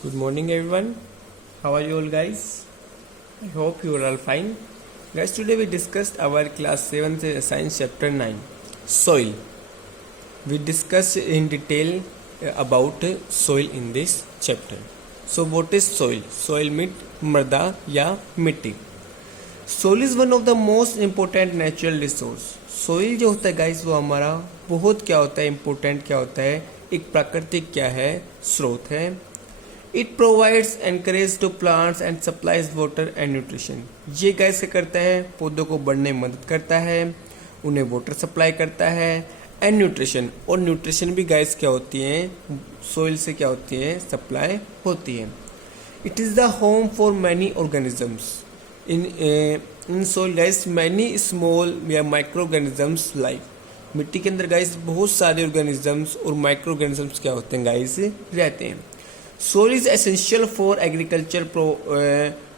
Good morning, everyone. How are you all, guys? I hope you are all fine. Guys, today we discussed our class 7 science chapter 9 soil. We discussed in detail about soil in this chapter. So, what is soil? Soil means मृदा या मिट्टी. Soil is one of the most important natural resource. Soil जो होता है guys वो हमारा बहुत क्या होता है, इम्पोर्टेंट क्या होता है, एक प्राकृतिक क्या है, स्रोत है. It provides anchorage to plants and supplies water and nutrition. ये गाइस क्या करता है, पौधों को बढ़ने में मदद करता है, उन्हें वाटर सप्लाई करता है एंड न्यूट्रिशन. और न्यूट्रिशन भी गाइस क्या होती है, सोइल से क्या होती है, सप्लाई होती है. It is the home for many organisms. In soil guys many small या माइक्रो ऑर्गेनिजम्स लाइफ. मिट्टी के अंदर गाइस बहुत सारे ऑर्गेनिजम्स और माइक्रो ऑर्गेनिजम्स क्या होते हैं गाइस, रहते हैं. Soil is essential for agriculture,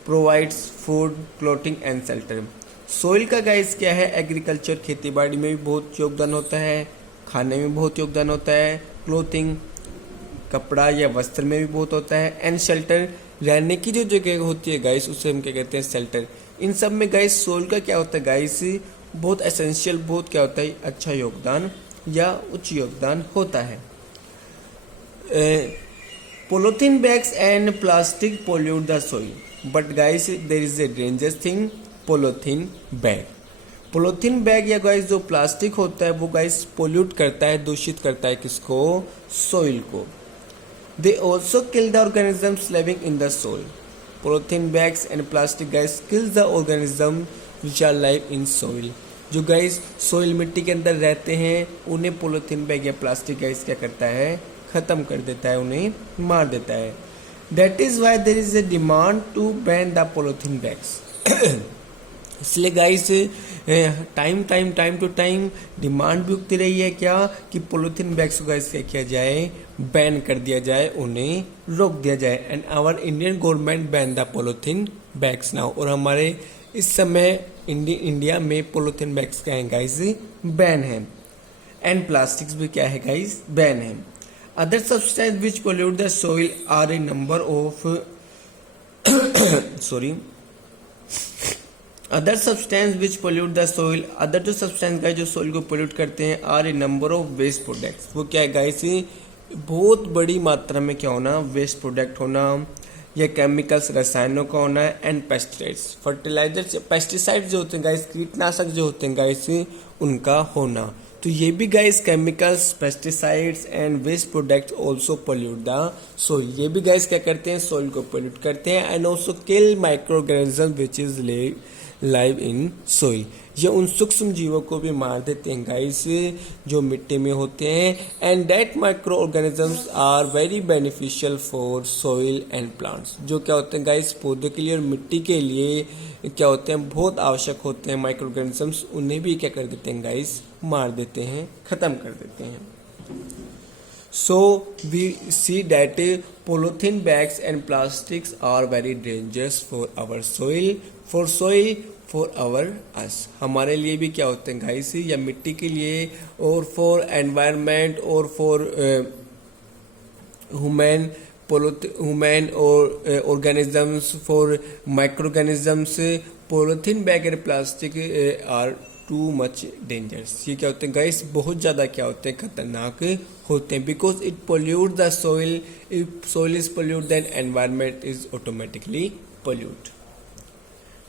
provides food, clothing and shelter. Soil का गाइस क्या है, एग्रीकल्चर खेती बाड़ी में भी बहुत योगदान होता है, खाने में बहुत योगदान होता है, क्लोथिंग कपड़ा या वस्त्र में भी बहुत होता है, एंड शेल्टर रहने की जो जगह होती है गाइस उसे हम क्या कहते हैं, शेल्टर. इन सब में गाइस सोइल का क्या होता है गाइस, बहुत एसेंशियल, बहुत क्या होता है, अच्छा योगदान या उच्च योगदान होता है. Polythene bags and plastic pollute the soil. But guys, there is a dangerous thing, polythene bag. Polythene bag या guys जो प्लास्टिक होता है वो guys पोल्यूट करता है, दूषित करता है किसको, सोइल को. They also kill the organisms living in the soil. Polythene bags and plastic guys kills the organisms which are live in soil. जो guys सोइल मिट्टी के अंदर रहते हैं उन्हें पोलोथीन बैग या प्लास्टिक गाइस क्या करता है, ख़त्म कर देता है, उन्हें मार देता है. That is why there is a demand to ban the polythene bags. इसलिए guys time to time demand भी उठती रही है क्या, कि पोलोथीन बैग्स को गाइस क्या किया जाए, बैन कर दिया जाए, उन्हें रोक दिया जाए. And our Indian government ban the polythene bags now. और हमारे इस समय इंडिया में पोलोथीन बैग्स क्या हैं गाइस, बैन है. एंड प्लास्टिक्स भी क्या है गाइस, बैन है. Other substances which pollute the soil are a number of other substances which pollute the soil. other जो substance गाइस जो soil को pollute करते हैं are a number of waste products. वो क्या है गाइस, बहुत बड़ी मात्रा में क्या होना, वेस्ट प्रोडक्ट होना या केमिकल्स रसायनों का होना है, एंड पेस्टिसाइड्स, फर्टिलाइजर्स, पेस्टिसाइड्स जो होते हैं गाइस, कीटनाशक जो होते हैं गाइस, उनका होना. तो ये भी guys chemicals, pesticides and waste product also pollute the soil. ये भी गाइस क्या करते हैं, सोइल को पोल्यूट करते हैं. And also kill micro organism which is live in soil. ये उन सूक्ष्म जीवों को भी मार देते हैं गाइस जो मिट्टी में होते हैं. And that micro organisms are very beneficial for soil and plants. जो क्या होते हैं गाइस, पौधों के लिए और मिट्टी के लिए क्या होते हैं, बहुत आवश्यक होते हैं माइक्रो ऑर्गेनिजम्स. उन्हें भी क्या कर देते हैं गाइस, मार देते हैं, ख़त्म कर देते हैं. So we see that polythene bags and plastics are very dangerous for our soil, for our us. हमारे लिए भी क्या होते हैं गाइस, या मिट्टी के लिए, और फॉर एनवायरनमेंट, और फॉर ह्यूमन और organisms, for micro organisms. Polythene bag और plastic are too much dangerous. ये क्या होते हैं गाइस, बहुत ज़्यादा क्या होते हैं, खतरनाक होते हैं. Because it pollute the soil. If soil is pollute then environment is automatically pollute.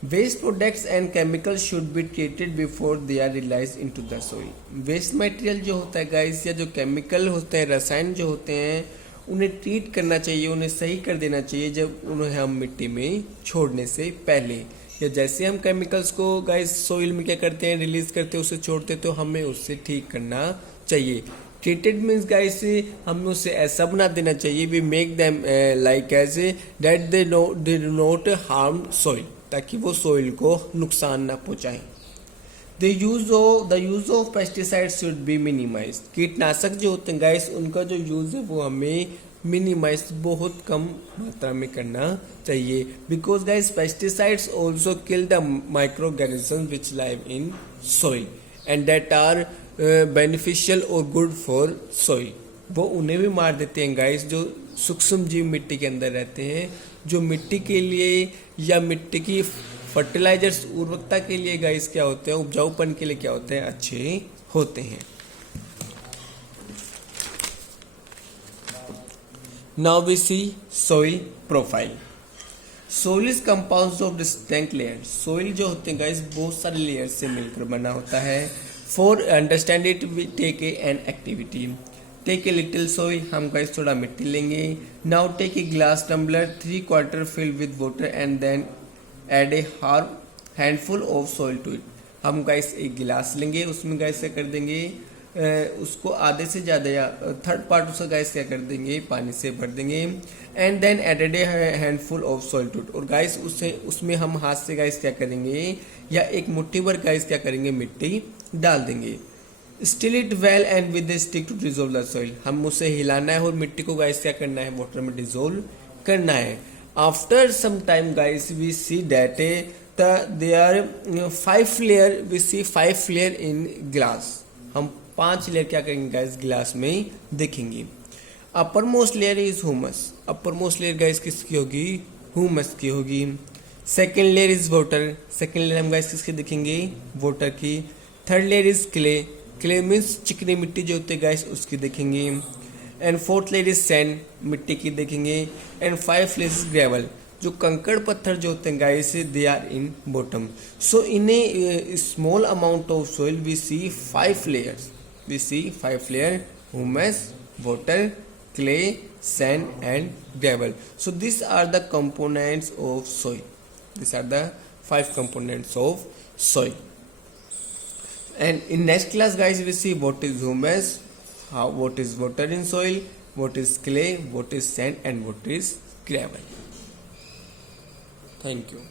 Waste products and chemicals should be treated before they are release into the soil. Waste material जो होता है guys, या जो chemical होते हैं, रसायन जो होते हैं, उन्हें ट्रीट करना चाहिए, उन्हें सही कर देना चाहिए जब उन्हें हम मिट्टी में छोड़ने से पहले. या जैसे हम केमिकल्स को गाइस सोइल में क्या करते हैं, रिलीज करते हैं, उसे छोड़ते हैं, तो हमें उससे ठीक करना चाहिए. ट्रीटेड मीन्स गाइस हमें उसे ऐसा बना देना चाहिए, we make them like as that they do not harm soil, ताकि वो सोइल को नुकसान ना पहुंचाएं. The use of pesticides should be minimize. कीटनाशक जो होते हैं गाइस, उनका जो यूज है वो हमें मिनिमाइज, बहुत कम मात्रा में करना चाहिए. Because guys pesticides also kill the micro organisms which live in soil and that are beneficial और गुड फॉर सोइल. वो उन्हें भी मार देते हैं गाइस जो सूक्ष्म जीव मिट्टी के अंदर रहते हैं, जो मिट्टी के लिए या मिट्टी की फर्टिलाइजर्स उर्वरकता के लिए गाइस क्या होते हैं, उपजाऊपन के लिए क्या होते हैं, अच्छे होते हैं। Now we see soil profile. Soil is compound of distinct layers. Soil जो होते हैं गाइस बहुत सारे लेयर्स से मिलकर बना होता है। For understand it we take an activity. Take a little soil, हम गाइस थोड़ा मिट्टी लेंगे। Now take a glass tumbler 3/4 fill with water and then add a handful of soil to it. हम गाइस एक गिलास लेंगे, उसमें गाइस क्या कर देंगे, उसको आधे से ज़्यादा या थर्ड पार्ट उसका गाइस क्या कर देंगे, पानी से भर देंगे। And then added a handful of soil to it. और गाइस उसमें हम हाथ से गाइस क्या करेंगे, या एक मुट्ठी भर गाइस क्या करेंगे, मिट्टी डाल देंगे। Still it well and with a stick to dissolve the soil. हम उसे हिलाना है और मिट्टी को गाइस क्या करना है, वाटर में डिजोल्व करना है। After some time guys we see that there are 5 layer, we see 5 layer in glass। हम 5 लेयर क्या करेंगे गाइस, ग्लास में देखेंगे। Upper most layer is humus. Upper most layer guys किसकी होगी, ह्यूमस की होगी। Second layer is water. Second layer हम गाइस किसकी देखेंगे, वाटर की। Third layer is clay. Clay means चिकनी मिट्टी जो होती है गाइस उसकी देखेंगे। And fourth layer is sand, मिट्टी की देखेंगे। एंड 5 लेयर इज ग्रेवल, जो कंकड़ पत्थर जो होते हैं guys they are in bottom. So in a small amount of soil we see 5 layers. We see 5 layer, humus, water, clay, sand and gravel. So these are the components of soil. These are the 5 components of soil. And in next class guys we see what is humus, what is water in soil, what is clay, what is sand and what is gravel. Thank you.